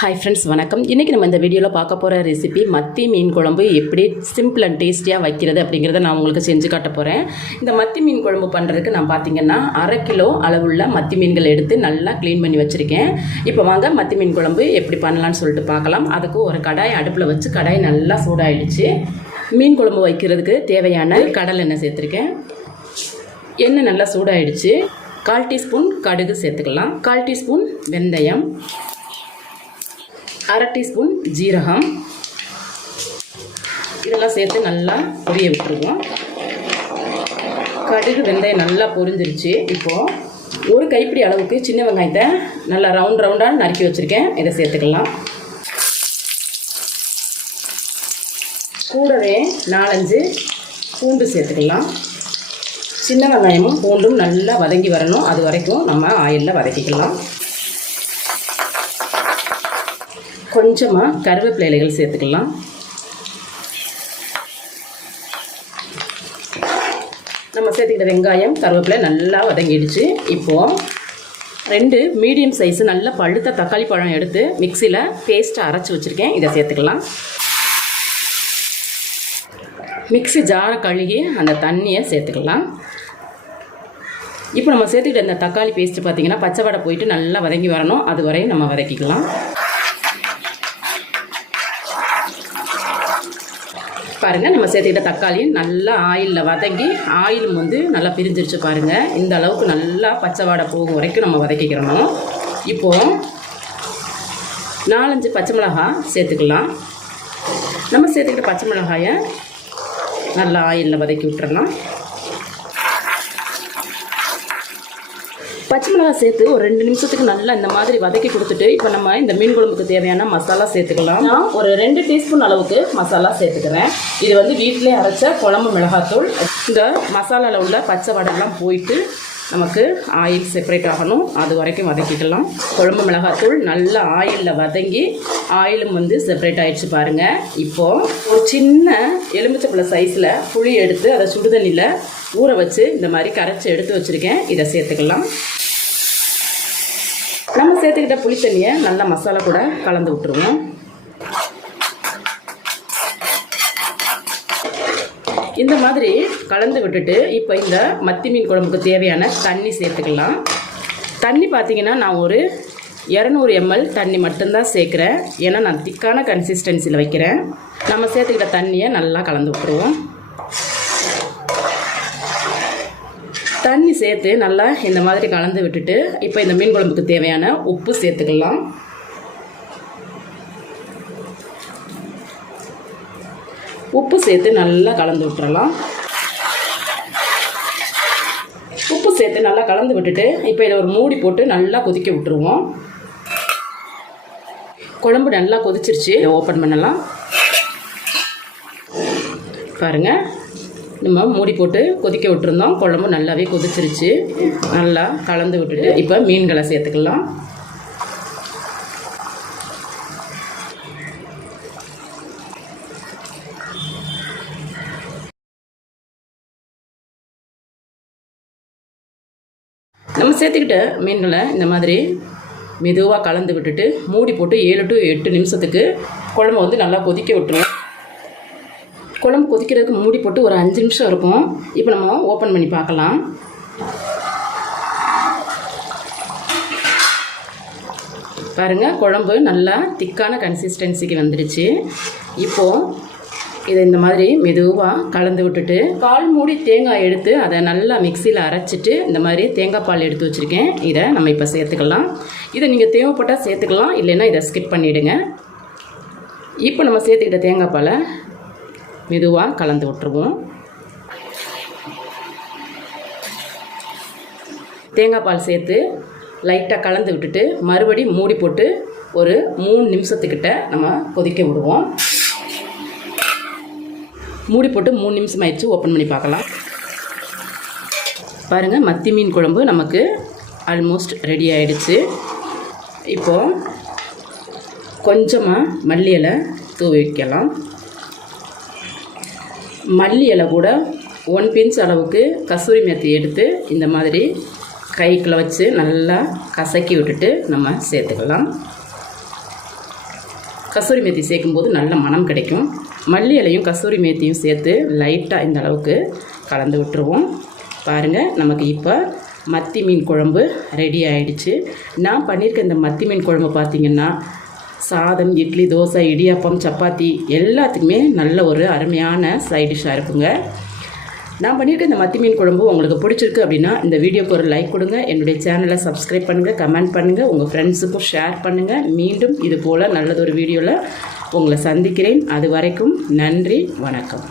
Hi friends வணக்கம். இன்றைக்கி நம்ம இந்த வீடியோவில் பார்க்க போகிற ரெசிபி மத்தி மீன் குழம்பு எப்படி சிம்பிள் அண்ட் டேஸ்டியாக வைக்கிறது அப்படிங்கிறத நான் உங்களுக்கு செஞ்சு காட்ட போகிறேன் இந்த மத்தி மீன் குழம்பு பண்ணுறதுக்கு நான் பார்த்தீங்கன்னா அரை கிலோ அளவுள்ள மத்தி மீன்கள் எடுத்து நல்லா க்ளீன் பண்ணி வச்சுருக்கேன். இப்போ வாங்க மத்தி மீன் குழம்பு எப்படி பண்ணலான்னு சொல்லிட்டு பார்க்கலாம். அதுக்கு ஒரு கடாய் அடுப்பில் வச்சு கடாய் நல்லா சூடாயிடுச்சு. மீன் குழம்பு வைக்கிறதுக்கு தேவையான கடல் எண்ணெய் சேர்த்துருக்கேன். எண்ணெய் நல்லா சூடாயிடுச்சு. கால் டீஸ்பூன் கடுகு சேர்த்துக்கலாம். கால் டீஸ்பூன் வெந்தயம். அரை டீஸ்பூன் ஜீரகம். இதெல்லாம் சேர்த்து நல்லா பொரிய விட்டுருவோம். கடுகு வெந்தயம் நல்லா பொரிஞ்சிருச்சு. இப்போது ஒரு கைப்பிடி அளவுக்கு சின்ன வெங்காயத்தை நல்லா ரவுண்ட் ரவுண்டாக நறுக்கி வச்சுருக்கேன். இதை சேர்த்துக்கலாம். கூடவே நாலஞ்சு பூண்டு சேர்த்துக்கலாம். சின்ன வெங்காயமும் பூண்டும் நல்லா வதங்கி வரணும். அது வரைக்கும் நம்ம ஆயிலில் வதக்கிக்கலாம். கொஞ்சமாக கருவேப்பிலை இலைகள் சேர்த்துக்கலாம். நம்ம சேர்த்துக்கிட்ட வெங்காயம் கருவேப்பிலை நல்லா வதங்கிடுச்சு. இப்போது ரெண்டு மீடியம் சைஸ் நல்ல பழுத்த தக்காளி பழம் எடுத்து மிக்சியில் பேஸ்ட்டை அரைச்சி வச்சுருக்கேன். இதை சேர்த்துக்கலாம். மிக்ஸி ஜாரை கழுகி அந்த தண்ணியை சேர்த்துக்கலாம். இப்போ நம்ம சேர்த்துக்கிட்ட இந்த தக்காளி பேஸ்ட்டு பார்த்தீங்கன்னா பச்சை வடை போயிட்டு நல்லா வதங்கி வரணும். அது வரையும் நம்ம வதக்கிக்கலாம். பாருங்கள் நம்ம சேர்த்துக்கிட்ட தக்காளியும் நல்லா ஆயிலில் வதங்கி ஆயிலும் வந்து நல்லா பிரிஞ்சிருச்சு பாருங்கள் இந்த அளவுக்கு நல்லா பச்சை வாடை போகும் வரைக்கும் நம்ம வதக்கிக்கிறணும் இப்போது நாலஞ்சு பச்சை மிளகாய் சேர்த்துக்கலாம். நம்ம சேர்த்துக்கிட்ட பச்சை மிளகாயை நல்லா ஆயிலில் வதக்கி விட்டுறலாம். பச்சை மிளகாய் சேர்த்து ஒரு ரெண்டு நிமிஷத்துக்கு நல்லா இந்த மாதிரி வதக்கி கொடுத்துட்டு இப்போ நம்ம இந்த மீன் குழம்புக்கு தேவையான மசாலா சேர்த்துக்கலாம். நான் ஒரு ரெண்டு டீஸ்பூன் அளவுக்கு மசாலா சேர்த்துக்கிறேன். இது வந்து வீட்டிலே அரைச்ச குழம்பு மிளகாத்தூள். இந்த மசாலாவில் உள்ள பச்சை வடைலாம் போயிட்டு நமக்கு ஆயில் செப்பரேட் ஆகணும். அது வரைக்கும் வதக்கிக்கலாம். குழம்பு மிளகாத்தூள் நல்லா ஆயிலில் வதங்கி ஆயிலும் வந்து செப்பரேட் ஆயிடுச்சு பாருங்கள் இப்போது ஒரு சின்ன எலுமிச்சப்பழ சைஸில் புளி எடுத்து அதை சுடுதண்ணியில் ஊற வச்சு இந்த மாதிரி கரைச்சி எடுத்து வச்சுருக்கேன். இதை சேர்த்துக்கலாம். நம்ம சேர்த்துக்கிட்ட புளி தண்ணியை நல்லா மசாலா கூட கலந்து விட்டுருவோம். இந்த மாதிரி கலந்து விட்டுட்டு இப்போ இந்த மத்தி மீன் குழம்புக்கு தேவையான தண்ணி சேர்த்துக்கலாம். தண்ணி பார்த்தீங்கன்னா நான் ஒரு இரநூறு எம்எல் தண்ணி மட்டும்தான் சேர்க்குறேன். ஏன்னா நான் திக்கான கன்சிஸ்டன்சியில் வைக்கிறேன். நம்ம சேர்த்துக்கிட்ட தண்ணியை நல்லா கலந்து விட்டுருவோம். தண்ணி சேர்த்து நல்லா இந்த மாதிரி கலந்து விட்டுட்டு இப்போ இந்த மீன் குழம்புக்கு தேவையான உப்பு சேர்த்துக்கலாம். உப்பு சேர்த்து நல்லா கலந்து விட்டுறலாம். உப்பு சேர்த்து நல்லா கலந்து விட்டுட்டு இப்போ இதை ஒரு மூடி போட்டு நல்லா கொதிக்க விட்டுருவோம். குழம்பு நல்லா கொதிச்சிருச்சு ஓப்பன் பண்ணலாம். பாருங்கள் நம்ம மூடி போட்டு கொதிக்க விட்டுருந்தோம். குழம்பு நல்லாவே கொதிச்சிருச்சு. நல்லா கலந்து விட்டுட்டு இப்போ மீன்களை சேர்த்துக்கலாம். நம்ம சேர்த்துக்கிட்ட மீன்களை இந்த மாதிரி மெதுவாக கலந்து விட்டுட்டு மூடி போட்டு ஏழு டு எட்டு நிமிஷத்துக்கு குழம்பு வந்து நல்லா கொதிக்க விட்டுருவோம் குழம்பு கொதிக்கிறதுக்கு மூடி போட்டு ஒரு அஞ்சு நிமிஷம் இருக்கும். இப்போ நம்ம ஓப்பன் பண்ணி பார்க்கலாம். பாருங்கள் குழம்பு நல்லா திக்கான கன்சிஸ்டன்சிக்கு வந்துடுச்சு. இப்போது இதை இந்த மாதிரி மெதுவாக கலந்து விட்டுட்டு கால் மூடி தேங்காய் எடுத்து அதை நல்லா மிக்சியில் அரைச்சிட்டு இந்த மாதிரி தேங்காய் பால் எடுத்து வச்சுருக்கேன். இதை நம்ம இப்போ சேர்த்துக்கலாம். இதை நீங்கள் தேவைப்பட்டால் சேர்த்துக்கலாம் இல்லைன்னா இதை ஸ்கிப் பண்ணிவிடுங்க இப்போ நம்ம சேர்த்துக்கிட்ட தேங்காய் பாலை மெதுவாக கலந்து விட்டுருவோம். தேங்காய் பால் சேர்த்து லைட்டாக கலந்து விட்டுட்டு மறுபடி மூடி போட்டு ஒரு மூணு நிமிஷத்துக்கிட்ட நம்ம கொதிக்க விடுவோம். மூடி போட்டு மூணு நிமிஷம் ஆயிடுச்சு ஓப்பன் பண்ணி பார்க்கலாம். பாருங்கள் மத்தி மீன் குழம்பு நமக்கு ஆல்மோஸ்ட் ரெடி ஆயிடுச்சு. இப்போது கொஞ்சமாக மல்லி இலை தூவி வைக்கலாம். மல்லி இலை கூட ஒன் பிஞ்ச் அளவுக்கு கசூரி மேத்தி எடுத்து இந்த மாதிரி கைக்குள்ளே வச்சு நல்லா கசக்கி விட்டுட்டு நம்ம சேர்த்துக்கலாம். கஸ்தூரி மேத்தி சேர்க்கும்போது நல்ல மனம் கிடைக்கும். மல்லி இலையும் கஸ்தூரி மேத்தியும் சேர்த்து லைட்டாக இந்த அளவுக்கு கலந்து விட்டுருவோம். பாருங்கள் நமக்கு இப்போ மத்தி மீன் குழம்பு ரெடி ஆகிடுச்சு நான் பண்ணியிருக்க இந்த மத்தி மீன் குழம்பு பார்த்திங்கன்னா சாதம் இட்லி தோசை இடியாப்பம் சப்பாத்தி எல்லாத்துக்குமே நல்ல ஒரு அருமையான சைட் டிஷ்ஷாக இருக்குங்க. நான் பண்ணியிருக்க இந்த மத்தி மீன் குழம்பு உங்களுக்கு பிடிச்சிருக்கு அப்படின்னா இந்த வீடியோக்கு ஒரு லைக் கொடுங்க. என்னுடைய சேனலை சப்ஸ்கிரைப் பண்ணுங்கள் கமெண்ட் பண்ணுங்கள் உங்கள் ஃப்ரெண்ட்ஸுக்கும் ஷேர் பண்ணுங்கள் மீண்டும் இது போல் நல்லதொரு வீடியோவில் உங்களை சந்திக்கிறேன். அது வரைக்கும் நன்றி வணக்கம்.